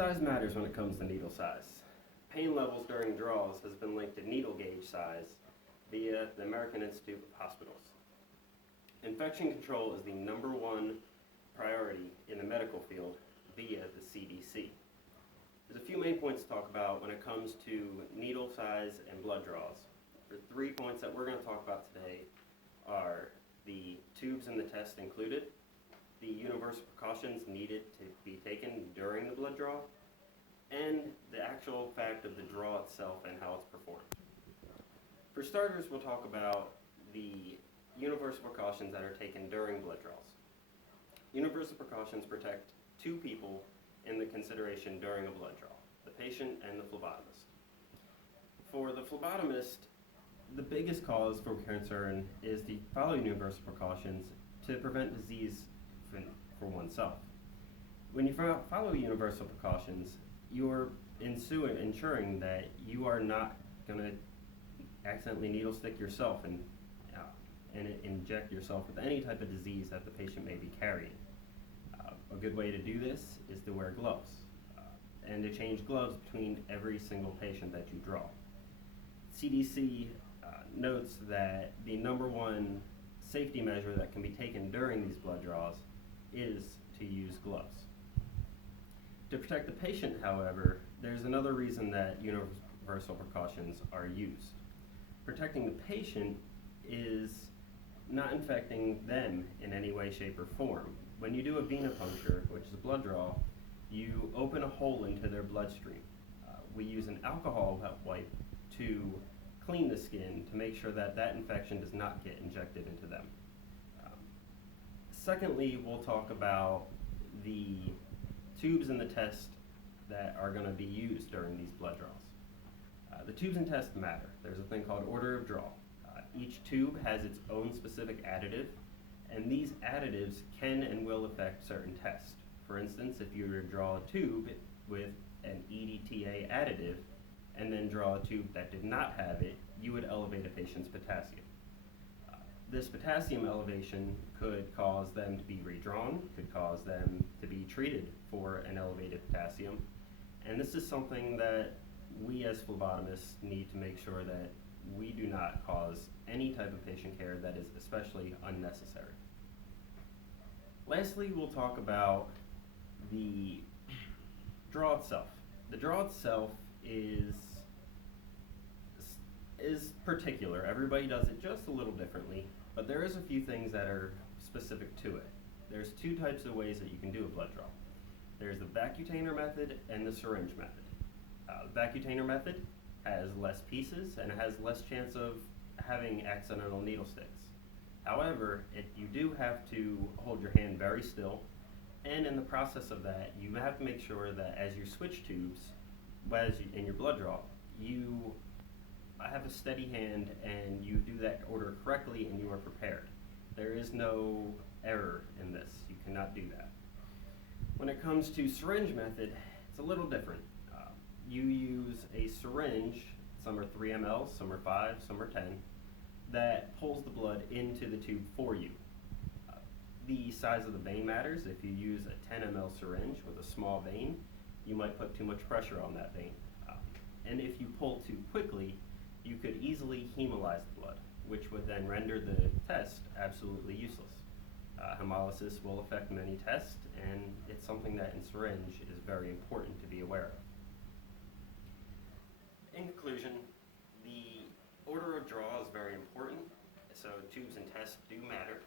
Size matters when it comes to needle size. Pain levels during draws has been linked to needle gauge size via the American Institute of Hospitals. Infection control is the #1 priority in the medical field via the CDC. There's a few main points to talk about when it comes to needle size and blood draws. The 3 points that we're going to talk about today are the tubes in the test included, the universal precautions needed to be taken during the blood draw, and the actual fact of the draw itself and how it's performed. For starters, we'll talk about the universal precautions that are taken during blood draws. Universal precautions protect two people in the consideration during a blood draw, the patient and the phlebotomist. For the phlebotomist, the biggest cause for concern is to follow universal precautions to prevent disease for oneself. When you follow universal precautions, you're ensuring that you are not going to accidentally needle stick yourself and inject yourself with any type of disease that the patient may be carrying. A good way to do this is to wear gloves and to change gloves between every single patient that you draw. CDC notes that the #1 safety measure that can be taken during these blood draws is to use gloves. To protect the patient, however, there's another reason that universal precautions are used. Protecting the patient is not infecting them in any way, shape, or form. When you do a venipuncture, which is a blood draw, you open a hole into their bloodstream. We use an alcohol wipe to clean the skin to make sure that that infection does not get injected into them. Secondly, we'll talk about the tubes in the test that are going to be used during these blood draws. The tubes and tests matter. There's a thing called order of draw. Each tube has its own specific additive, and these additives can and will affect certain tests. For instance, if you were to draw a tube with an EDTA additive and then draw a tube that did not have it, you would elevate a patient's potassium. This potassium elevation could cause them to be redrawn, could cause them to be treated for an elevated potassium, and this is something that we as phlebotomists need to make sure that we do not cause any type of patient care that is especially unnecessary. Lastly, we'll talk about the draw itself. The draw itself is particular. Everybody does it just a little differently, but there is a few things that are specific to it. There's 2 types of ways that you can do a blood draw. There's the vacutainer method and the syringe method. The vacutainer method has less pieces and it has less chance of having accidental needle sticks. However, you do have to hold your hand very still, and in the process of that, you have to make sure that as you switch tubes, in your blood draw, you have a steady hand and you do that order correctly and you are prepared. There is no error in this. You cannot do that. When it comes to syringe method, it's a little different. You use a syringe, some are 3 ml, some are 5, some are 10, that pulls the blood into the tube for you. The size of the vein matters. If you use a 10 ml syringe with a small vein, you might put too much pressure on that vein. And if you pull too quickly, you could easily hemolyze the blood, which would then render the test absolutely useless. Hemolysis will affect many tests, and it's something that in syringe is very important to be aware of. In conclusion, the order of draw is very important, so tubes and tests do matter.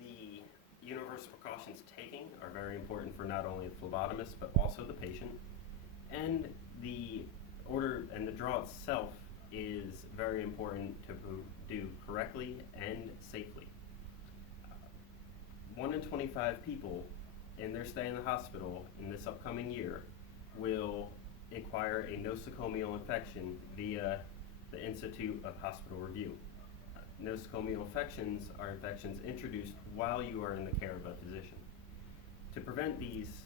The universal precautions taking are very important for not only the phlebotomist but also the patient, and the order and the draw itself is very important to do correctly and safely. 1 in 25 people in their stay in the hospital in this upcoming year will acquire a nosocomial infection via the Institute of Hospital Review. Nosocomial infections are infections introduced while you are in the care of a physician. To prevent these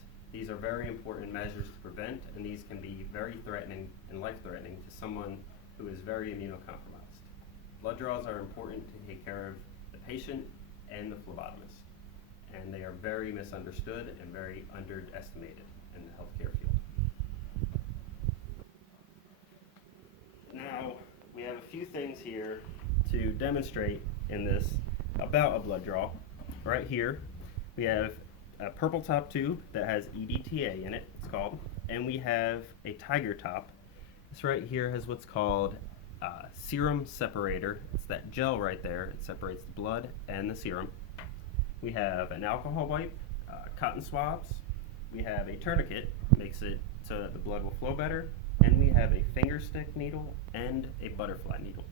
are very important measures to prevent, and these can be very threatening and life-threatening to someone who is very immunocompromised. Blood draws are important to take care of the patient and the phlebotomist, and they are very misunderstood and very underestimated. in the healthcare field. Now, we have a few things here to demonstrate in this about a blood draw. Right here, we have a purple top tube that has EDTA in it, it's called, and we have a tiger top. This right here has what's called serum separator. It's that gel right there. It separates the blood and the serum. We have an alcohol wipe, cotton swabs. We have a tourniquet, makes it so that the blood will flow better. And we have a finger stick needle and a butterfly needle.